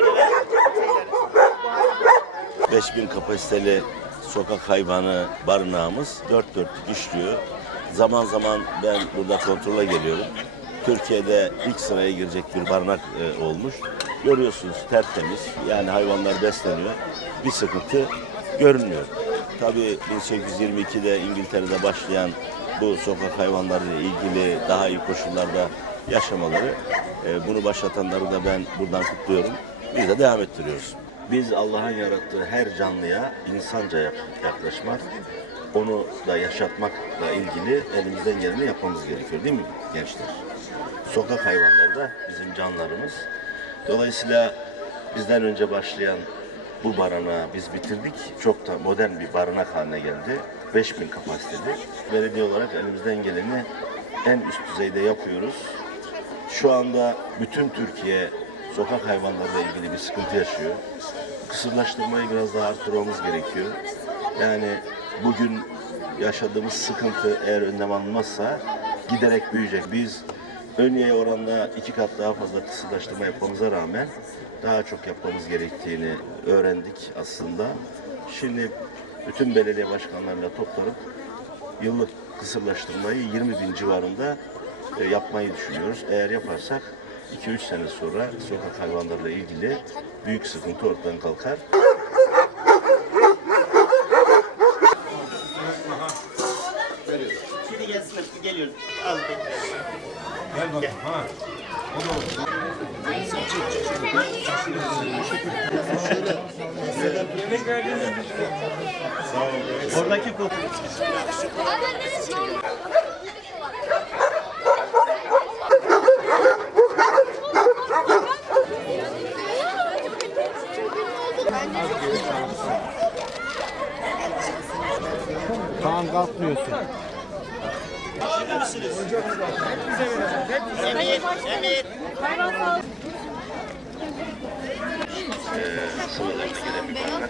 memeleri ve şeyleri. 5000 kapasiteli sokak hayvanı barınağımız dört dörtlük işliyor. Zaman zaman ben burada kontrole geliyorum. Türkiye'de ilk sıraya girecek bir barınak e, olmuş. Görüyorsunuz tertemiz. Yani hayvanlar besleniyor. Bir sıkıntı görünmüyor. Tabii 1822'de İngiltere'de başlayan bu sokak hayvanlarıyla ilgili daha iyi koşullarda yaşamaları, e, bunu başlatanları da ben buradan kutluyorum. Biz de devam ettiriyoruz. Biz Allah'ın yarattığı her canlıya insanca yak- yaklaşmak, onu da yaşatmakla ilgili elimizden geleni yapmamız gerekiyor değil mi gençler? Sokak hayvanları da bizim canlarımız. Dolayısıyla bizden önce başlayan bu barınağı biz bitirdik. Çok da modern bir barınak haline geldi. 5000 kapasiteli. Belediye olarak elimizden geleni en üst düzeyde yapıyoruz. Şu anda bütün Türkiye sokak hayvanlarıyla ilgili bir sıkıntı yaşıyor. Kısırlaştırmayı biraz daha arttırmamız gerekiyor. Yani bugün yaşadığımız sıkıntı eğer önlem alınmazsa giderek büyüyecek. Biz Önye'ye oranla iki kat daha fazla kısırlaştırma yapmamıza rağmen daha çok yapmamız gerektiğini öğrendik aslında. Şimdi bütün belediye başkanlarıyla toplanıp yıllık kısırlaştırmayı 20 bin civarında e, yapmayı düşünüyoruz. Eğer yaparsak 2-3 sene sonra sokak hayvanlarıyla ilgili büyük sıkıntı ortadan kalkar. Şimdi gelsin bekle. Gel bakalım ha. Oradaki koku. Kaan kalkmıyorsun. Emir, Emir. Sıvılaşına gelen bir.